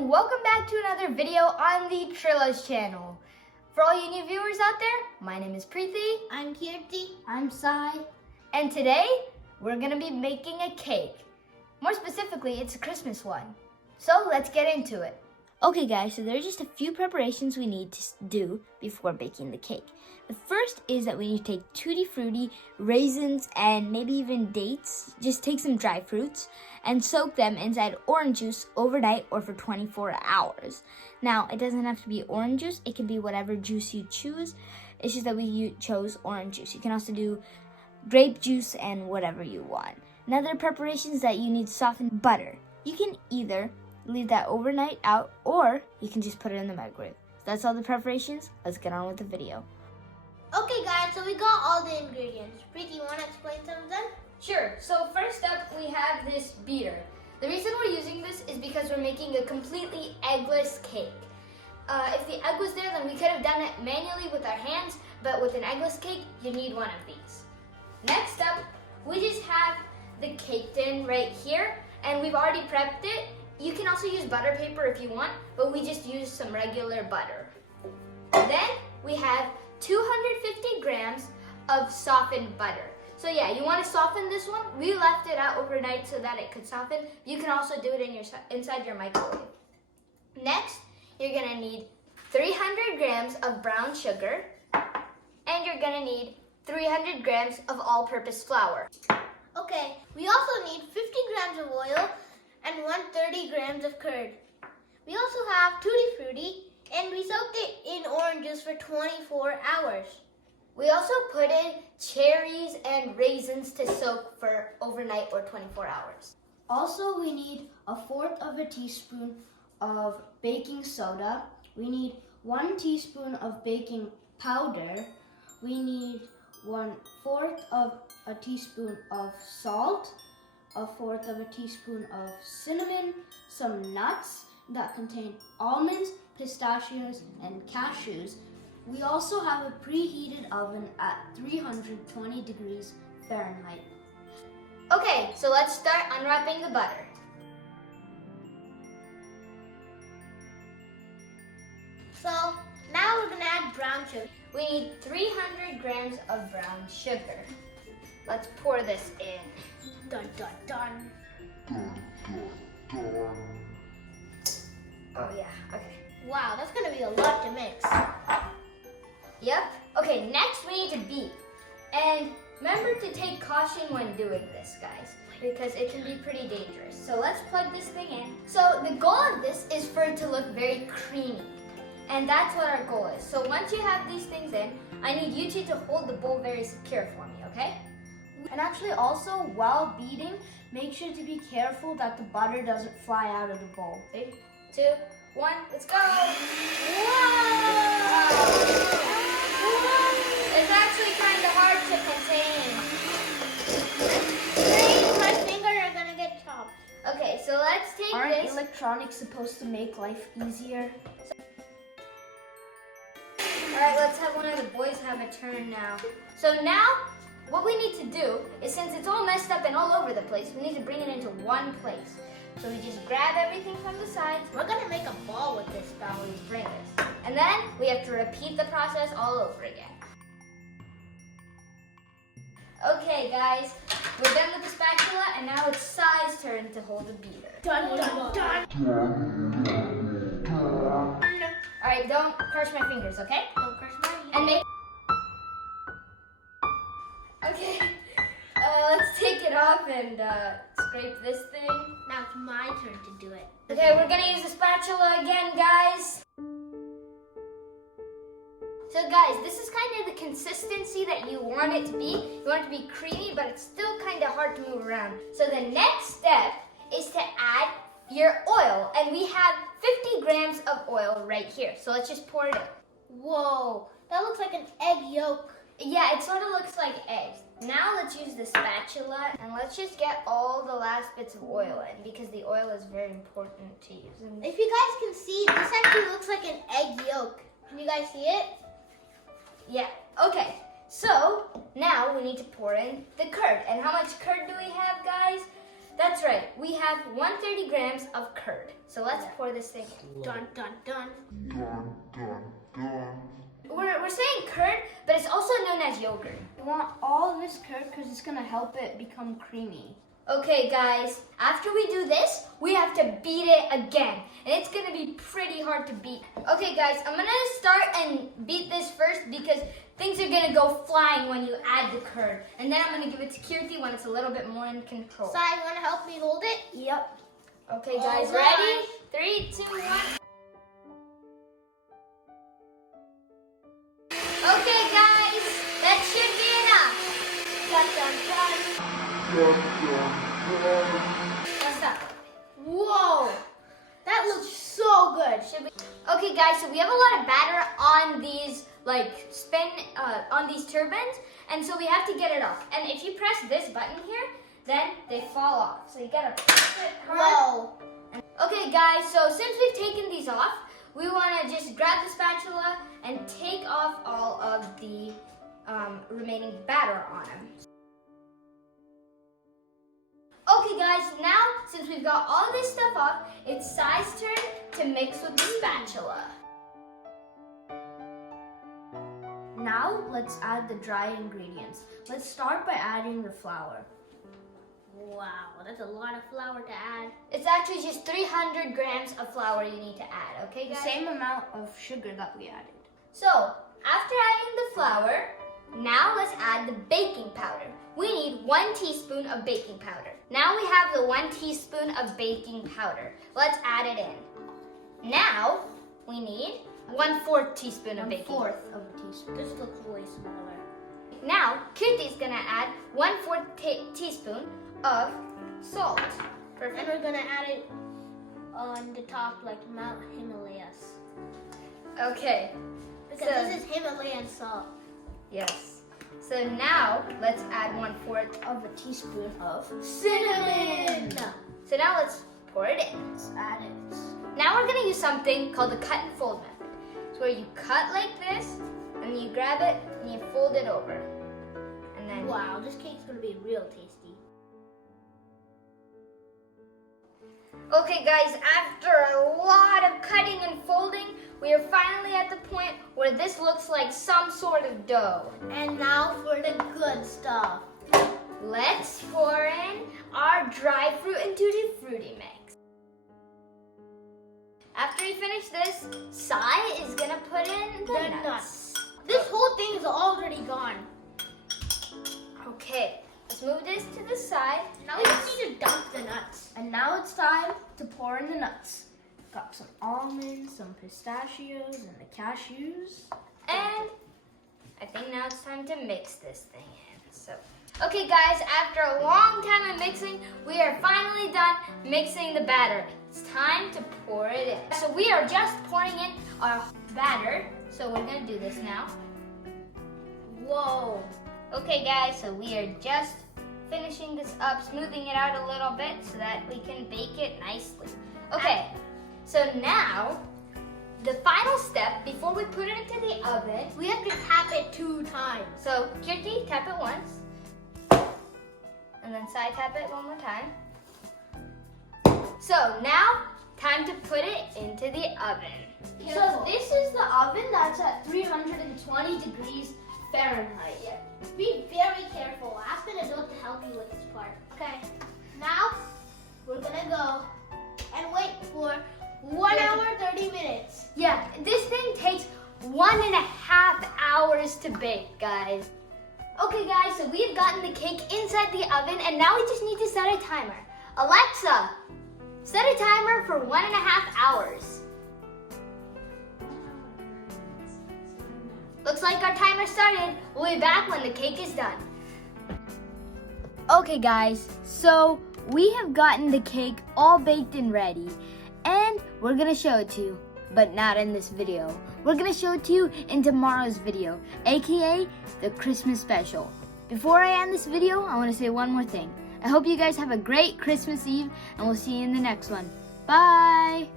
and welcome back to another video on the Trillos Channel. For all you new viewers out there, my name is Preethi. I'm Kirti. I'm Sai. And today, we're gonna be making a cake. More specifically, it's a Christmas one. So let's get into it. Okay guys, so there are just a few preparations we need to do before baking the cake. The first is that we need to take tutti frutti, raisins, and maybe even dates. Just take some dry fruits and soak them inside orange juice overnight or for 24 hours. Now, it doesn't have to be orange juice. It can be whatever juice you choose. It's just that we chose orange juice. You can also do grape juice and whatever you want. Another preparation is that you need softened butter. You can either leave that overnight out or you can just put it in the microwave. So that's all the preparations. Let's get on with the video. Okay guys, so we got all the ingredients. Preeti, you want to explain some of them? Sure, so first up we have this beater. The reason we're using this is because we're making a completely eggless cake. If the egg was there, then we could have done it manually with our hands, but with an eggless cake, you need one of these. Next up, we just have the cake tin right here, and we've already prepped it. You can also use butter paper if you want, but we just use some regular butter. Then we have 250 grams of softened butter. So yeah, you want to soften this one. We left it out overnight so that it could soften. You can also do it inside your microwave. Next, you're gonna need 300 grams of brown sugar, and you're gonna need 300 grams of all-purpose flour. Okay, we also need 50 grams of oil and 130 grams of curd. We also have tutti frutti, and we soaked it in orange juice for 24 hours. We also put in cherries and raisins to soak for overnight or 24 hours. Also, we need 1/4 of a teaspoon of baking soda. We need 1 teaspoon of baking powder. We need 1/4 of a teaspoon of salt, 1/4 of a teaspoon of cinnamon, some nuts that contain almonds, pistachios, and cashews. We also have a preheated oven at 320 degrees Fahrenheit. Okay, so let's start unwrapping the butter. So now we're gonna add brown sugar. We need 300 grams of brown sugar. Let's pour this in. Dun dun dun. Oh yeah, okay. Wow, that's gonna be a lot to mix. Yep. Okay, next we need to beat. And remember to take caution when doing this, guys, because it can be pretty dangerous. So let's plug this thing in. So the goal of this is for it to look very creamy. And that's what our goal is. So once you have these things in, I need you two to hold the bowl very secure for me, okay? And actually also, while beating, make sure to be careful that the butter doesn't fly out of the bowl. 3, 2, 1, let's go! It's actually kind of hard to contain. My fingers are gonna get chopped. Okay, so let's take Aren't this. electronics supposed to make life easier? Alright, let's have one of the boys have a turn now. So now, what we need to do is, since it's all messed up and all over the place, we need to bring it into one place. So we just grab everything from the sides. We're gonna make a ball with this Now stuff. we just bring this. And then we have to repeat the process all over again. Okay guys, we're done with the spatula and now it's Sai's turn to hold the beater. Dun dun dun. Alright, don't crush my fingers, okay? Don't crush my hand. And make... Okay, let's take it off and scrape this thing. Now it's my turn to do it. Okay, we're gonna use the spatula again, guys. So guys, this is kind of the consistency that you want it to be. You want it to be creamy, but it's still kind of hard to move around. So the next step is to add your oil. And we have 50 grams of oil right here. So let's just pour it in. Whoa, that looks like an egg yolk. Yeah, it sort of looks like eggs. Now let's use the spatula and let's just get all the last bits of oil in because the oil is very important to use. If you guys can see, this actually looks like an egg yolk. Can you guys see it? Yeah, okay. So now we need to pour in the curd. And how much curd do we have, guys? That's That's right. We have 130 grams of curd. So let's pour this thing in. Dun, dun, dun. We're saying curd, but it's also known as yogurt. You want all of this curd because it's gonna help it become creamy. Okay guys, after we do this, we have to beat it again. And it's gonna be pretty hard to beat. Okay guys, I'm gonna start and beat this first because things are gonna go flying when you add the curd. And then I'm gonna give it to Kirti when it's a little bit more in control. Sai, you wanna help me hold it? Yep. Okay guys, All right. ready? 3, 2, 1. Okay guys, that should be enough. Dun, dun, dun. What's that? Whoa, that looks so good. Okay guys, so we have a lot of batter on these on these turbines, and so we have to get it off. And if you press this button here, then they fall off. So you gotta press it hard. Whoa. Okay guys, so since we've taken these off, we wanna just grab the spatula and take off all of the remaining batter on them. Okay guys, now since we've got all this stuff off, it's Sai's turn to mix with the spatula. Now let's add the dry ingredients. Let's start by adding the flour. Wow, that's a lot of flour to add. It's actually just 300 grams of flour you need to add, okay The guys? same amount of sugar that we added. So, after adding the flour, now let's add the baking powder. We need 1 teaspoon of baking powder. Now we have the 1 teaspoon of baking powder. Let's add it in. Now, we need 1/4 teaspoon of baking powder. 1/4 of a teaspoon. This looks way smaller. Now, Kirti's gonna add 1/4 teaspoon of salt. And we're gonna add it on the top like Mount Himalayas. Okay. Because So- this is Himalayan salt. Yes. So now, let's add 1/4 Of a teaspoon of Cinnamon! So now let's pour it in. let's add it. Now we're gonna use something called the cut and fold method. It's where you cut like this, and you grab it, and you fold it over. And then, Wow, this cake's gonna be real tasty. okay guys, after a lot of cutting and folding, we are finally at the point where this looks like some sort of dough. And now for the good stuff. Let's pour in our dry fruit and tutti frutti mix. After we finish this, Sai is gonna put in the nuts. This whole thing is already gone. Okay, let's move this to the side. Now we just need to dump the nuts. And now it's time to pour in the nuts. Got some almonds, some pistachios, and the cashews. And I think now it's time to mix this thing in. So, okay guys, after a long time of mixing, we are finally done mixing the batter. It's time to pour it in. So we are just pouring in our batter. So we're gonna do this now. Whoa. Okay guys, so we are just finishing this up, smoothing it out a little bit so that we can bake it nicely. Okay, so now, the final step before we put it into the oven, We have to tap it 2 times. so Kirti, tap it once, and then Sai, tap it one more time. So now, time to put it into the oven. So this is the oven that's at 320 degrees Fahrenheit. Be very careful. Ask an adult to help you with this part. Okay. Now, we're gonna go and wait for 1 hour, 30 minutes. Yeah, this thing takes 1.5 hours to bake, guys. Okay guys, so we've gotten the cake inside the oven and now we just need to set a timer. Alexa, set a timer for 1.5 hours. Looks like our timer started. We'll be back when the cake is done. Okay guys, so we have gotten the cake all baked and ready. And we're gonna show it to you, but not in this video. We're gonna show it to you in tomorrow's video, aka the Christmas special. Before I end this video, I wanna say one more thing. I hope you guys have a great Christmas Eve, and we'll see you in the next one. Bye!